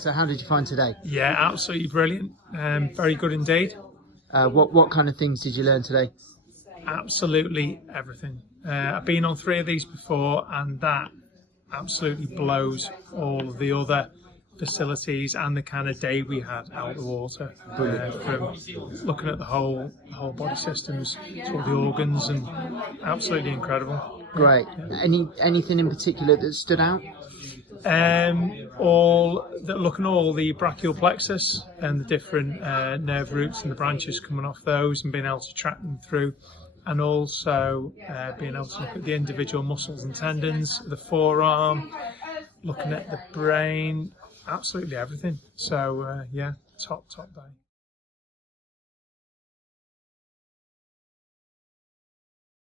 So how did you find today? Yeah, absolutely brilliant. Very good indeed. What kind of things did you learn today? Absolutely everything. I've been on 3 of these before, and that absolutely blows all of the other facilities and the kind of day we had out of the water. From looking at the whole body systems to all the organs, and absolutely incredible. Great. Yeah. Anything in particular that stood out? Looking at all the brachial plexus and the different nerve roots and the branches coming off those, and being able to track them through, and also being able to look at the individual muscles and tendons, the forearm, looking at the brain, absolutely everything. So yeah, top day.